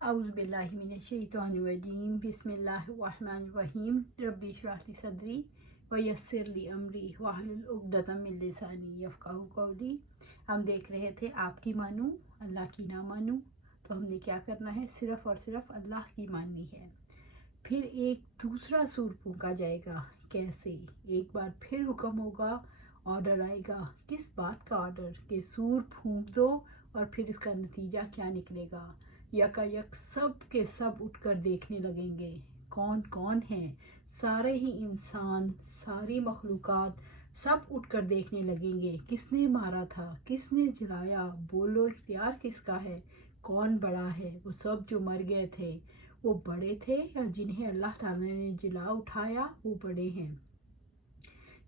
अऊज़ु बिल्लाहि मिनश्शैतानिर्रजीम बिस्मिल्लाहिर्रहमानिर्रहीम रब्बि इश्रह ली सदरी व यस्सिर ली अमरी वाहलुल उक़दतम मिन लिसानी यफ़क़हू क़ौली। हम देख रहे थे आपकी मानूं अल्लाह की ना मानूं, तो हमने क्या करना है, सिर्फ़ और सिर्फ अल्लाह की माननी है। फिर एक दूसरा सूर फूंका जाएगा। कैसे? एक बार फिर हुक्म होगा, ऑर्डर आएगा। किस बात का ऑर्डर? कि सूर फूंक दो और फिर इसका नतीजा क्या निकलेगा। यकायक सब के सब उठकर देखने लगेंगे। कौन कौन हैं? सारे ही इंसान, सारी मखलूक़ात सब उठकर देखने लगेंगे। किसने मारा था, किसने जलाया, बोलो इख्तियार किसका है, कौन बड़ा है। वो सब जो मर गए थे वो बड़े थे, या जिन्हें अल्लाह ताला ने जिला उठाया वो बड़े हैं।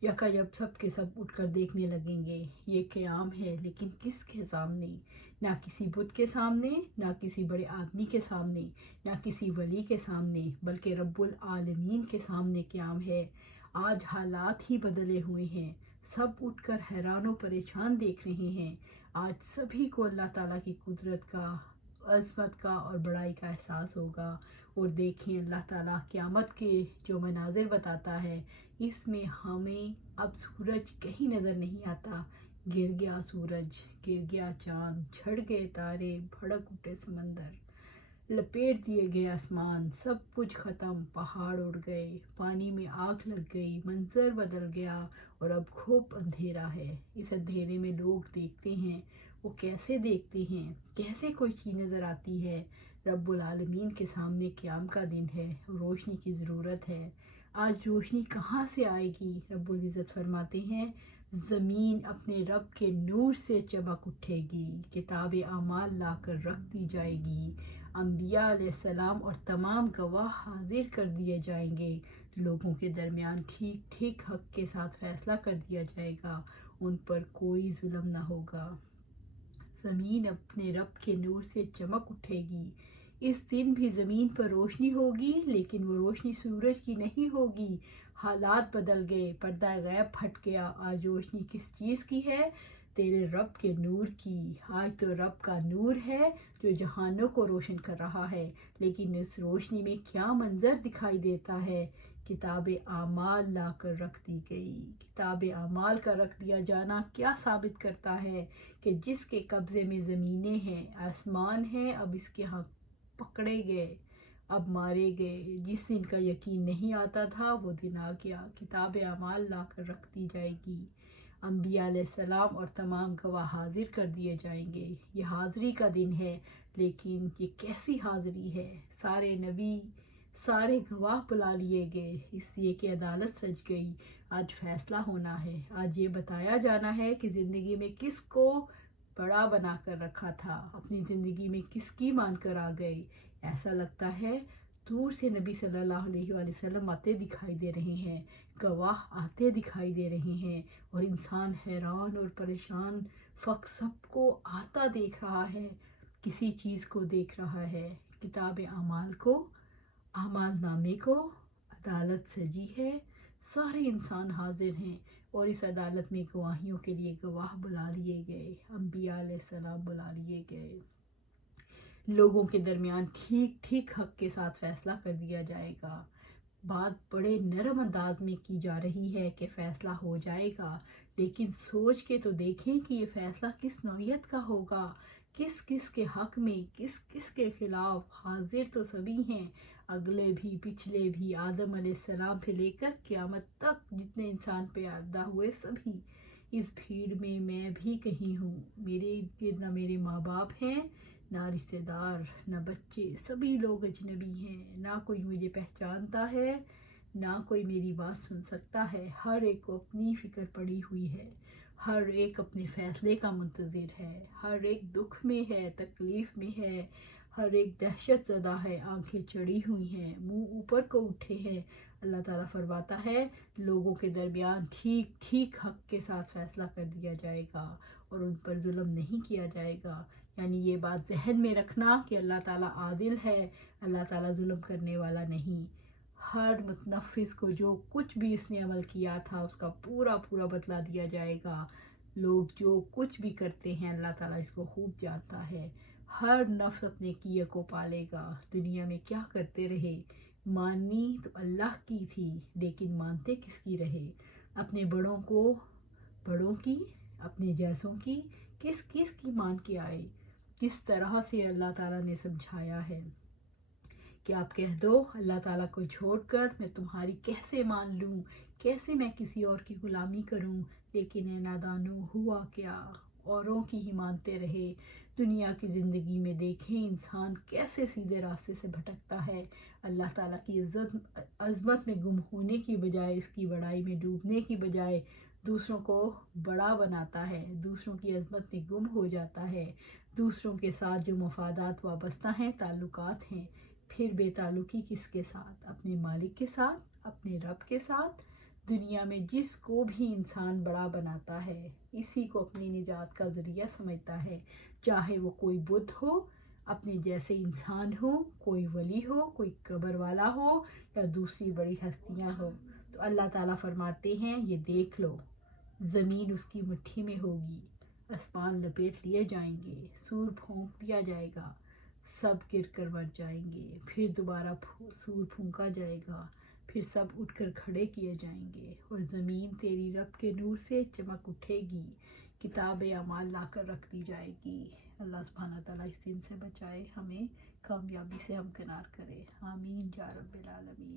यकायब सब के सब उठकर देखने लगेंगे। ये क़याम है, लेकिन किसके सामने? ना किसी बुत के सामने, ना किसी बड़े आदमी के सामने, ना किसी वली के सामने, बल्कि रब्बुल आलमीन के सामने क़याम है। आज हालात ही बदले हुए हैं। सब उठकर हैरान व परेशान देख रहे हैं। आज सभी को अल्लाह ताला की कुदरत का, अज़मत का और बड़ाई का एहसास होगा। और देखें, अल्लाह ताला क़यामत के जो मनाज़िर बताता है, इसमें हमें अब सूरज कहीं नज़र नहीं आता। गिर गया सूरज, गिर गया चाँद, झड़ गए तारे, भड़क उठे समंदर, लपेट दिए गए आसमान, सब कुछ ख़त्म। पहाड़ उड़ गए, पानी में आग लग गई, मंज़र बदल गया और अब खूब अंधेरा है। इस अंधेरे में लोग देखते हैं, वो कैसे देखते हैं, कैसे कोई चीज़ नज़र आती है। रब्बुल आलमीन के सामने क़याम का दिन है, रोशनी की ज़रूरत है। आज रोशनी कहाँ से आएगी? रब्बुल इज़्ज़त फरमाते हैं, ज़मीन अपने रब के नूर से चमक उठेगी, किताब आमाल लाकर रख दी जाएगी, अंबिया अलैहिस्सलाम और तमाम गवाह हाजिर कर दिए जाएंगे। लोगों के दरमियान ठीक ठीक हक़ के साथ फ़ैसला कर दिया जाएगा। उन पर कोई जुल्म ना होगा। ज़मीन अपने रब के नूर से चमक उठेगी। इस दिन भी ज़मीन पर रोशनी होगी, लेकिन वो रोशनी सूरज की नहीं होगी। हालात बदल गए, पर्दा गैब फट गया। आज रोशनी किस चीज़ की है? तेरे रब के नूर की। आज तो रब का नूर है जो जहानों को रोशन कर रहा है। लेकिन इस रोशनी में क्या मंज़र दिखाई देता है? किताब आमाल ला कर रख दी गई। किताब आमाल का रख दिया जाना क्या साबित करता है? कि जिसके कब्ज़े में ज़मीनें हैं, आसमान हैं, अब इसके यहाँ पकड़े गए, अब मारे गए। जिस दिन का यकीन नहीं आता था वो दिन आ गया। किताब आमाल ला कर रख दी जाएगी। अंबिया अलैहिस्सलाम और तमाम गवाह हाजिर कर दिए जाएंगे। ये हाज़िरी का दिन है, लेकिन ये कैसी हाज़िरी है? सारे नबी, सारे गवाह बुला लिए गए, इसलिए कि अदालत सज गई। आज फ़ैसला होना है। आज ये बताया जाना है कि ज़िंदगी में किसको बड़ा बना कर रखा था, अपनी ज़िंदगी में किसकी मान कर आ गए। ऐसा लगता है दूर से नबी सल्लल्लाहु अलैहि वसल्लम आते दिखाई दे रहे हैं, गवाह आते दिखाई दे रहे हैं, और इंसान हैरान और परेशान फ़क़ सबको आता देख रहा है। किसी चीज़ को देख रहा है? किताब आमाल को, आमाल नामे को। अदालत सजी है, सारे इंसान हाजिर हैं, और इस अदालत में गवाहियों के लिए गवाह बुला लिए गए, अंबिया अलैहिस्सलाम बुला लिए गए। लोगों के दरमियान ठीक ठीक हक़ के साथ फ़ैसला कर दिया जाएगा। बात बड़े नरम अंदाज में की जा रही है कि फ़ैसला हो जाएगा, लेकिन सोच के तो देखें कि ये फ़ैसला किस नौइयत का होगा, किस किस के हक़ में, किस किस के ख़िलाफ़। हाजिर तो सभी हैं, अगले भी, पिछले भी, आदम अलैहिस्सलाम से लेकर क़यामत तक जितने इंसान पैदा हुए सभी। इस भीड़ में मैं भी कहीं हूँ। मेरे इर्द गिर्द ना मेरे माँ बाप हैं, ना रिश्तेदार, ना बच्चे, सभी लोग अजनबी हैं। ना कोई मुझे पहचानता है, ना कोई मेरी बात सुन सकता है। हर एक को अपनी फ़िक्र पड़ी हुई है, हर एक अपने फ़ैसले का मुंतज़िर है, हर एक दुख में है, तकलीफ़ में है, हर एक दहशत ज़दा है, आंखें चढ़ी हुई हैं, मुंह ऊपर को उठे हैं। अल्लाह ताला फरमाता है, लोगों के दरमियान ठीक ठीक हक़ के साथ फ़ैसला कर दिया जाएगा और उन पर जुल्म नहीं किया जाएगा। यानी ये बात जहन में रखना कि अल्लाह ताला आदिल है, अल्लाह ताला जुल्म करने वाला नहीं। हर मुतनफ़िस को जो कुछ भी इसने अमल किया था उसका पूरा पूरा बदला दिया जाएगा। लोग जो कुछ भी करते हैं अल्लाह ताला इसको खूब जानता है। ہر نفس اپنے کیے کو پالے گا۔ دنیا میں کیا کرتے رہے، ماننی تو اللہ کی تھی لیکن مانتے کس کی رہے، اپنے بڑوں کی، اپنے جیسوں کی، کس کی مان کے آئے۔ کس طرح سے اللہ تعالیٰ نے سمجھایا ہے کہ آپ کہہ دو اللہ تعالیٰ کو چھوڑ کر میں تمہاری کیسے مان لوں، کیسے میں کسی اور کی غلامی کروں۔ لیکن اے نادانو، ہوا کیا، اوروں کی ہی مانتے رہے۔ دنیا کی زندگی میں دیکھیں انسان کیسے سیدھے راستے سے بھٹکتا ہے، اللہ تعالیٰ کی عظمت میں گم ہونے کی بجائے، اس کی بڑائی میں ڈوبنے کی بجائے دوسروں کو بڑا بناتا ہے، دوسروں کی عظمت میں گم ہو جاتا ہے۔ دوسروں کے ساتھ جو مفادات وابستہ ہیں، تعلقات ہیں، پھر بے تعلقی کس کے ساتھ؟ اپنے مالک کے ساتھ، اپنے رب کے ساتھ۔ دنیا میں جس کو بھی انسان بڑا بناتا ہے، اسی کو اپنی نجات کا ذریعہ سمجھتا ہے، چاہے وہ کوئی بت ہو، اپنے جیسے انسان ہو، کوئی ولی ہو، کوئی قبر والا ہو، یا دوسری بڑی ہستیاں ہو۔ تو اللہ تعالیٰ فرماتے ہیں یہ دیکھ لو، زمین اس کی مٹھی میں ہوگی، آسمان لپیٹ لیے جائیں گے، سور پھونک دیا جائے گا، سب گر کر مر جائیں گے، پھر دوبارہ سور پھونکا جائے گا، پھر سب اٹھ کر کھڑے کیے جائیں گے، اور زمین تیری رب کے نور سے چمک اٹھے گی، کتاب اعمال لا کر رکھ دی جائے گی۔ اللہ سبحانہ تعالیٰ اس دن سے بچائے، ہمیں کامیابی سے ہمکنار کرے، آمین یا رب العالمین۔